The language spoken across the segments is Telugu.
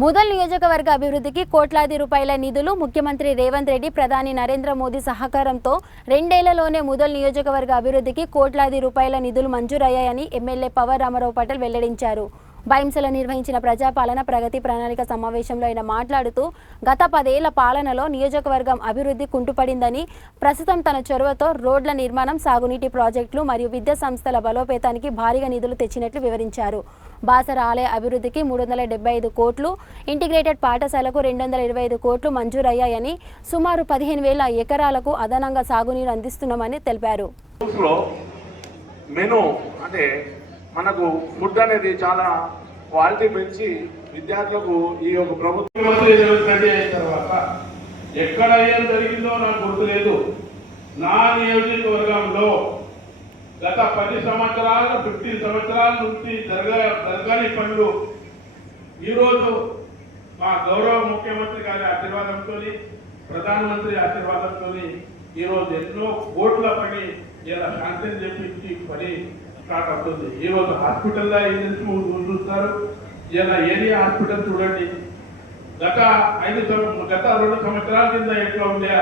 ముదల్ నియోజకవర్గ అభివృద్ధికి కోట్లాది రూపాయల నిధులు ముఖ్యమంత్రి రేవంత్ రెడ్డి ప్రధాని నరేంద్ర మోదీ సహకారంతో రెండేళ్లలోనే ముదల్ నియోజకవర్గ అభివృద్ధికి కోట్లాది రూపాయల నిధులు మంజూరయ్యాయని ఎమ్మెల్యే పవర్ రామారావు పటేల్ వెల్లడించారు. బైంసలో నిర్వహించిన ప్రజాపాలన ప్రగతి ప్రణాళిక సమావేశంలో ఆయన మాట్లాడుతూ గత 10 ఏళ్ల పాలనలో నియోజకవర్గం అభివృద్ధి కుంటుపడిందని, ప్రస్తుతం తన చొరవతో రోడ్ల నిర్మాణం, సాగునీటి ప్రాజెక్టులు మరియు విద్యా సంస్థల బలోపేతానికి భారీగా నిధులు తెచ్చినట్లు వివరించారు. బాసర ఆలయ అభివృద్ధికి 375 కోట్లు, ఇంటిగ్రేటెడ్ పాఠశాలకు 225 కోట్లు మంజూరయ్యాయని, సుమారు 15,000 ఎకరాలకు అదనంగా సాగునీరు అందిస్తున్నామని తెలిపారు. మనకు ఫుడ్ అనేది చాలా క్వాలిటీ పెంచి విద్యార్థులకు ఈ యొక్క ప్రభుత్వం రెడీ అయిన తర్వాత ఎక్కడ ఏం జరిగిందో నాకు గుర్తులేదు. నా నియోజకవర్గంలో గత 10 సంవత్సరాలు 15 సంవత్సరాల నుంచి జరగని పనులు ఈరోజు మా గౌరవ ముఖ్యమంత్రి గారి ఆశీర్వాదంతో, ప్రధానమంత్రి ఆశీర్వాదంతో ఈరోజు ఎన్నో కోట్ల పని ఇలా శాంతిని చెప్పించి పని స్టార్ట్ అవుతుంది. ఈరోజు హాస్పిటల్లో చూస్తారు. ఇలా ఏరియా హాస్పిటల్ చూడండి, గత 2 సంవత్సరాల కింద ఎట్లా ఉండే,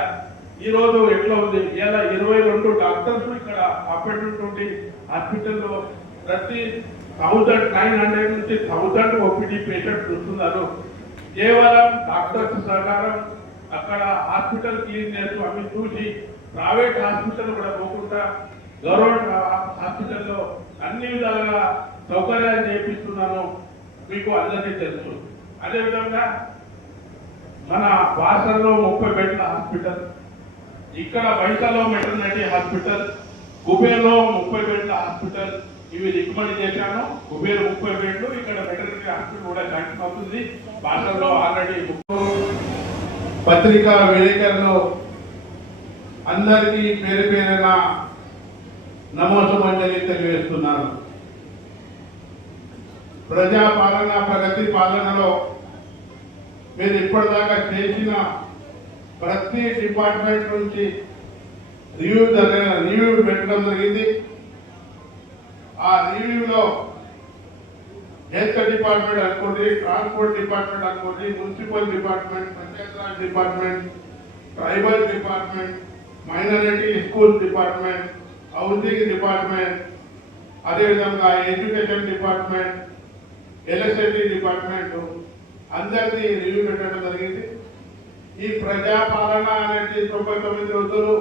ఈరోజు ఎట్లా ఉంది. ఇలా 22 డాక్టర్స్ ఇక్కడ అపాయింట్మెంట్ ఉండి హాస్పిటల్లో ప్రతి 1900 నుంచి 1000 ఓపీడీ పేషెంట్స్ చూస్తున్నారు. కేవలం డాక్టర్స్ సహకారం, అక్కడ హాస్పిటల్ క్లీన్నెస్ అవి చూసి ప్రైవేట్ హాస్పిటల్ కూడా పోకుండా గవర్నమెంట్ హాస్పిటల్లో అన్ని విధాలుగా సౌకర్యాలు చేపిస్తున్నాను, మీకు అందరికీ తెలుసు. అదేవిధంగా మన బాసరలో 30 బెడ్ల హాస్పిటల్, ఇక్కడ బైసలో మెటర్నిటీ హాస్పిటల్, కుబేర్లో 30 బెడ్ల హాస్పిటల్ ఇవి రికమెండ్ చేశాను. కుబేర్ 30 బెడ్లు, ఇక్కడ మెటర్నిటీ హాస్పిటల్ కూడా శాంక్షన్ అవుతుంది. బాసరలో ఆల్రెడీ పత్రికా విలేకరులు అందరికీ పేరు పేరున నమోసమంజలి తెలియజేస్తున్నాను. ప్రజాపాలన ప్రగతి పాలనలో మీరు ఇప్పటిదాకా చేసిన ప్రతి డిపార్ట్మెంట్ నుంచి రివ్యూ పెట్టడం జరిగింది. ఆ రివ్యూలో హెల్త్ డిపార్ట్మెంట్ అనుకోండి, ట్రాన్స్పోర్ట్ డిపార్ట్మెంట్ అనుకోండి, municipal department, Panchayati Raj department, tribal department, minority school department, housing department, అదేవిధంగా ఎడ్యుకేషన్ డిపార్ట్మెంట్, ఎలక్ట్రిసిటీ డిపార్ట్మెంట్ అందరినీ రివ్యూ పెట్టడం జరిగింది. ఈ ప్రజాపాలన అనేది 99 రోజులు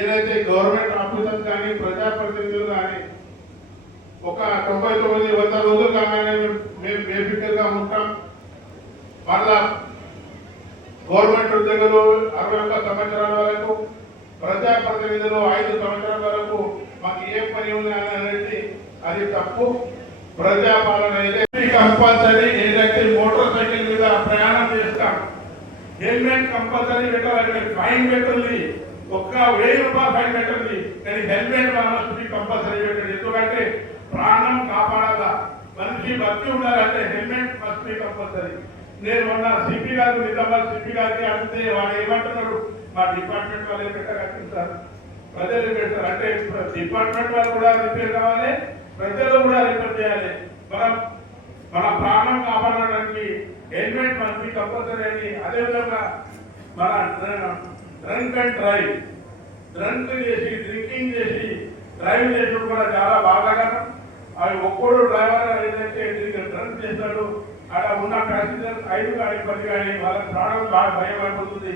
ఏదైతే గవర్నమెంట్ ఆఫీసర్స్ కానీ ప్రజాప్రతినిధులు కానీ ఒక 99-100 రోజులు కాగానే మేము బేఫికర్గా ఉంటాం. మళ్ళా గవర్నమెంట్ ఉద్యోగులు 61 సంవత్సరాల వరకు, ప్రజాప్రతినిధులు 5 సంవత్సరాల వరకు మాకు ఏ పని ఉంది అనేది అది తప్పు. ప్రజాపాలన అయితే కంపల్సరీ ఏదైతే మోటార్ సైకిల్ మీద ప్రయాణం చేస్తాం హెల్మెట్ కంపల్సరీ పెట్టాలి. ఫైన్ పెట్టండి, ఒక్క 1000 రూపాయలు ఫైన్ పెట్టండి, కానీ హెల్మెట్ కంపల్సరీ పెట్టండి. ఎందుకంటే ప్రాణం కాపాడాలా, మనిషి బతికి ఉండాలంటే హెల్మెట్ మస్ట్ బి కంపల్సరీ. నేను మొన్న సిపి గారు నిజామాబాద్ సిపి గారికి అడిగితే వాడు ఏమంటున్నాడు, మా డిపార్ట్మెంట్ వాళ్ళే పెట్టగలుగుతారు, ప్రజలు పెడతారు. అంటే డిపార్ట్మెంట్ వాళ్ళు కూడా రిపేర్ కావాలి, ప్రజలు కూడా రిపేర్ చేయాలి. మన ప్రాణం కాపాడడానికి హెల్మెట్ మనకి కంపల్సరీ అని. అదేవిధంగా మన డ్రంక్ అండ్ డ్రైవ్, డ్రింకింగ్ చేసి డ్రైవ్ చేయడం కూడా చాలా బాధాకరం. అవి ఒక్కడు డ్రైవర్ ఏదైతే డ్రంక్ చేస్తాడు, అక్కడ ఉన్న ప్యాసింజర్ 5 కానీ 10 కానీ వాళ్ళ ప్రాణం బాగా భయం అయిపోతుంది.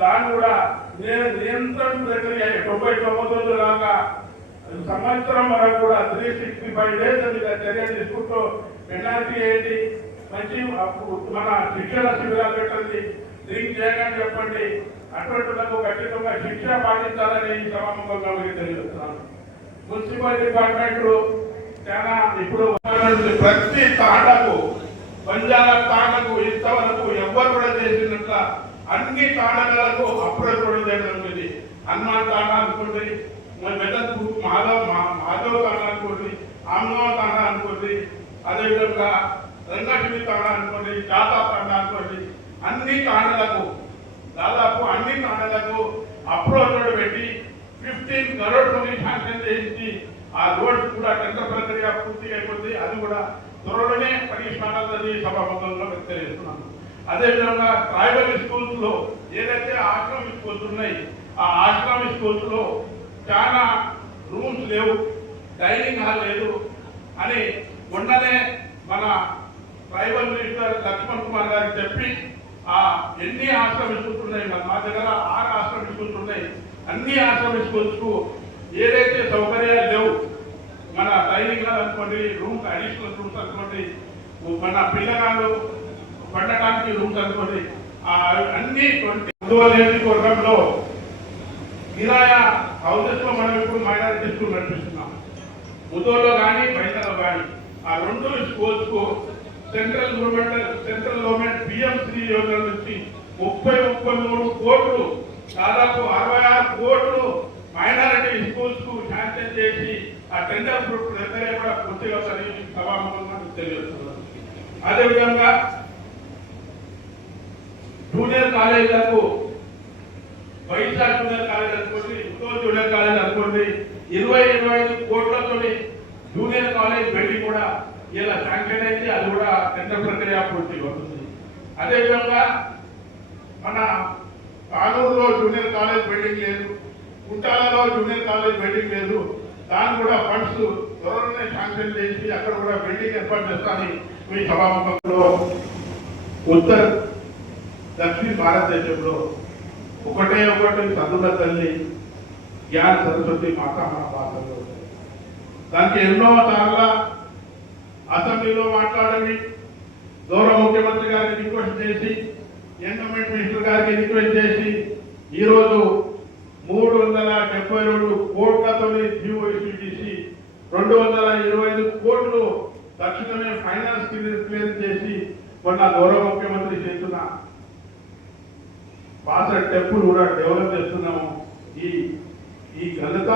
దాన్ని కూడా నియంత్రణ ప్రక్రియ 99 రోజులు దాకా సంవత్సరం వరకు కూడా 365 డేస్ మీద చర్య తీసుకుంటూ పెనాల్టీ ఏంటి, మంచి మన శిక్షణ శిబిరాలు పెట్టండి, డ్రింక్ చేయగానే చెప్పండి, అటువంటిలకు ఖచ్చితంగా శిక్ష పాటించాలని ఈ సభాముఖంగా మీకు తెలియజేస్తున్నాను. మున్సిపల్ డిపార్ట్మెంట్ చాలా ఇప్పుడు ప్రతి తాండకు, బంజారా తాండకు ఇంతవరకు ఎవ్వరు కూడా చేసినట్ల అన్ని తాండలకు అప్రోచ్ జరిగింది. హనుమాన్ తాండ అనుకోండి, మాధవ్ తాండ అనుకోండి, ఆమ్నావ్ తాండ అనుకోండి, అదేవిధంగా రంగాశివి తాండ అనుకోండి, జాతా తాండ అనుకోండి, అన్ని తాండలకు దాదాపు అన్ని తాండలకు అప్రోచ్ పెట్టి 15 crores శాంక్షన్ చేయించి ఆ రోడ్డు కూడా టెండర్ ప్రక్రియ పూర్తి అయిపోతుంది. అది కూడా త్వరలోనే పరిష్కారాలని సభాముఖంలో వ్యక్తపరుస్తున్నాను. అదేవిధంగా ట్రైబల్ స్కూల్స్ లో ఏదైతే ఆశ్రమ స్కూల్స్ ఉన్నాయి, ఆ ఆశ్రమ స్కూల్స్ లో చాలా రూమ్స్ లేవు, డైనింగ్ హాల్ లేదు అని మొన్ననే మన ట్రైబల్ మినిస్టర్ లక్ష్మణ్ కుమార్ గారికి చెప్పి ఆ ఎన్ని ఆశ్రమ స్కూల్స్ ఉన్నాయి, మా దగ్గర 6 ఆశ్రమ స్కూల్స్ ఉన్నాయి, అన్ని ఆశ్రమ స్కూల్స్ కు ఏదైతే సౌకర్యాలు లేవు, మన డైనింగ్ హాల్ అనుకోండి, రూమ్స్ అడిషనల్ రూమ్స్ అనుకోండి, మన పిల్లగాళ్ళు పండటానికి రూమ్స్ అనుకోండి, అన్ని 20 నియోజకవర్గంలో కిరాయ హౌసెస్ లో మనం ఇప్పుడు మైనారిటీ స్కూల్ నడిపిస్తున్నాం. ముదోలో కానీ బయటలో కానీ ఆ 2 స్కూల్స్ కు సెంట్రల్ గవర్నమెంట్ పిఎం3 యోజన నుంచి 33 కోట్లు, దాదాపు 66 కోట్లు మైనారిటీ స్కూల్స్ కు శాంక్షన్ చేసి ఆ టెండర్ ప్రక్రియ కూడా పూర్తిగా సభాముఖంగా తెలియజేస్తున్నారు. అదేవిధంగా జూనియర్ కాలేజీలకు వైఎస్ఆర్ జూనియర్ కాలేజ్ అనుకోండి, ఉత్తర జూనియర్ కాలేజ్ అనుకోండి, 20-25 కోట్లతో జూనియర్ కాలేజ్ బిల్డింగ్ కూడా ఇలా శాంక్షన్ అయితే అది కూడా టెండర్ ప్రక్రియ పూర్తి అవుతుంది. అదేవిధంగా మన కానూరులో జూనియర్ కాలేజ్ బిల్డింగ్ లేదు, కుంటాలలో జూనియర్ కాలేజ్ బిల్డింగ్ లేదు, దాన్ని కూడా ఫండ్స్ త్వరలోనే శాంక్షన్ చేసి అక్కడ కూడా బిల్డింగ్ ఏర్పాటు చేస్తానని మీ సభాముఖంలో ఉత్తర దక్షిణ భారతదేశంలో ఒకటే చదువుల తల్లి జ్ఞాన సరస్వతి మాత మన భారతంలో దానికి ఎన్నో సార్లు అసెంబ్లీలో మాట్లాడండి, గౌరవ ముఖ్యమంత్రి గారికి రిక్వెస్ట్ చేసి, ఎండోమెంట్ మినిస్టర్ గారికి రిక్వెస్ట్ చేసి ఈరోజు 372 కోట్లతో జీవో ఇష్యూ చేసి 225 కోట్లు తక్షణమే ఫైనాన్స్ క్లియర్ చేసి మొన్న గౌరవ ముఖ్యమంత్రి చేస్తున్న బాసర టెంపుల్ కూడా డెవలప్ చేస్తున్నాము. ఈ ఘనత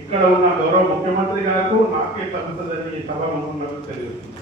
ఇక్కడ ఉన్న గౌరవ ముఖ్యమంత్రి గారు నాకే తగ్గుతుందని సభాముఖంగా తెలియజేస్తున్నాను.